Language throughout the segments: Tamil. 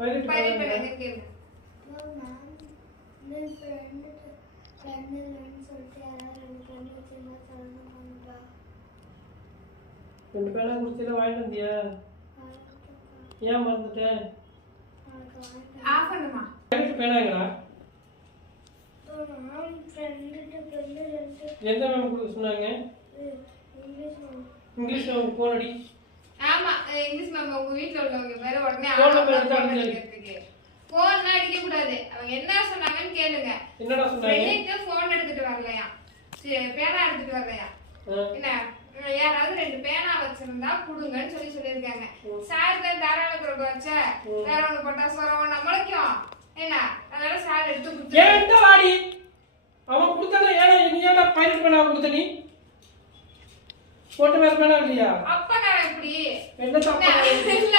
பைலட் பேனா கேளு. ரெண்டு பேனா குடுத்தீல வாங்கிட்டு வந்தியா? ஏன் மறந்துட்டேன்? ஆஃப் பண்ணுமா? பைலட் பேனாங்களா? எந்த மேம் கொடுக்க சொன்னாங்க? இங்கிலீஷ் மேம் போன் அடி. ஆமா இங்கிலீஷ் மேம் உங்க வீட்ல உள்ளவங்க வேற உடனே போன் நம்பர் எடுத்து அடிக்கிறதுக்கு. போன்லாம் அடிக்க கூடாது. அவங்க என்ன சொன்னாங்கன்னு கேளுங்க. என்னடா சொன்னாங்க? ரெடிக்கு போன் எடுத்துட்டு வரலையா? பேனா எடுத்துட்டு வரலையா? என்ன யாராவது ரெண்டு பேனா வச்சிருந்தா குடுங்கன்னு சொல்லிருக்காங்க. சார் தான் தாராள குரல் வச்ச வேற ஒண்ணு போட்டா சொரவ நம்மளுக்கும் என்ன அதனால சார் எடுத்து கொடுத்து ஏன்டா வாடி அவன் கொடுத்தானே நீ ஏன்டா பைலட் பேனா கொடுத்த நீ போட்ட வேற பேனா இல்லையா? அப்ப நான் எப்படி என்ன தப்பா இல்ல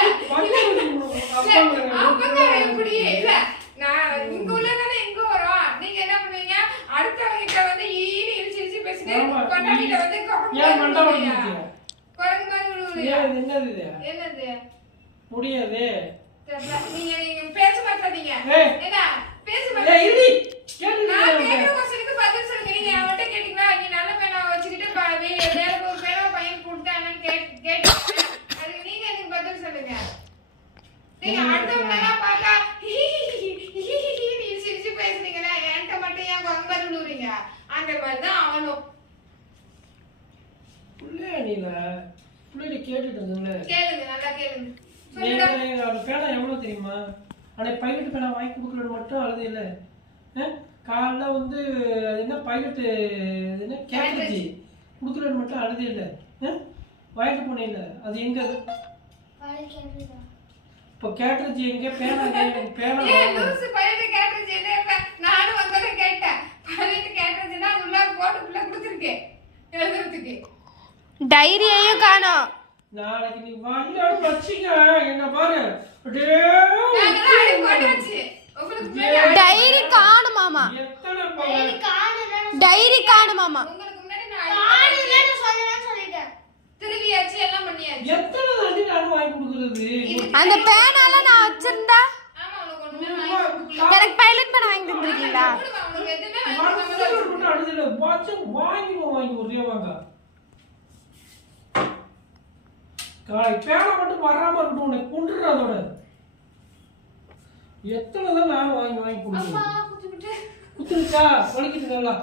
அப்ப நான் எப்படி இல்ல நான் இங்க உள்ளதானே எங்க வரோம் நீங்க என்ன பண்ணுவீங்க அடுத்தவங்க கிட்ட வந்து ஈனி இழுச்சு பேசிட்டு கொண்டாடிட்ட வந்து ஏன் மண்டை வலிக்குது? குரங்கு மாதிரி விழுவுறியா? ஏன் என்னது இது? என்னது முடியாது. நீங்க பேச மாட்டாதீங்க. என்ன பேச மாட்டீங்க? ஏய் இடி கேளு. நான் கேக்குற क्वेश्चனுக்கு பதில் சொல்லுங்க. நீங்க அவன்ட்ட கேட்டீங்களா நீ நல்ல பேனா வச்சிட்டு வேற ஒரு பேனா பையன் கொடுத்தானே கேட்டீங்க. அதுக்கு நீங்க எனக்கு பதில் சொல்லுங்க. நீங்க அடுத்தவங்கள பார்த்தா நீ சிரிச்சு பேசுறீங்களா? என்கிட்ட மட்டும் ஏன் கொம்பர் விழுறீங்க? அந்த மாதிரி தான் அவனும். புள்ளேனில புள்ளேடி கேட்டுட்டு இருந்தல. கேளுங்க நல்லா கேளுங்க. நீங்க அந்த பேனா எவ்வளவு தெரியுமா? அட பைலட் பேனா வாங்கி கொடுக்கறது மட்டும் அழுது இல்ல. காலைல வந்து என்ன பைலட் என்ன கேட்டரிஜ் கொடுக்கறது மட்டும் அழுது இல்ல. வாங்கிட்டு போனே இல்ல. அது எங்க? இப்போ கேட்டரிஜ் எங்க பேனா பேனா லூசு பைலட் கேட்டரிஜ் என்ன நானும் வந்தத கேட்டேன். பைலட் கேட்டரிஜ்னா உள்ள போட்டுக்குள்ள கொடுத்திருக்கேன் எழுதுறதுக்கு. டைரியையும் காணோம். நாளைக்கு நீ வண்டியோட வச்சிங்க என்ன பாரு டைரி காணுமாமா? டைரி காணுமாமா? உங்களுக்கு முன்னாடி நான் சொல்லிட்டேன். திருவியாச்சு எல்லாம் பண்ணியாச்சு. எத்தனை தண்ணி நான் வாங்கி கொடுக்கிறது? அந்த பேனால நான் வச்சிருந்தா ஆமா உனக்கு ஒண்ணுமே வாங்கி கொடுக்கல. எனக்கு பைலட் பேனா வாங்கி தந்திருக்கீங்களா? உனக்கு எதுமே வாங்கி கொடுக்கல. அடுத்துல வாட்ச் வாங்கி ஒரே வாங்க. பேனா மட்டும் வராம இருக்கட்டும் உன்னை கொண்டுற அதோட. எத்தனை தான் நான் வாங்கி அம்மா கொடுக்கிறேன்? குத்துக்கிட்டு குத்துருச்சா வலிக்குது நல்லா.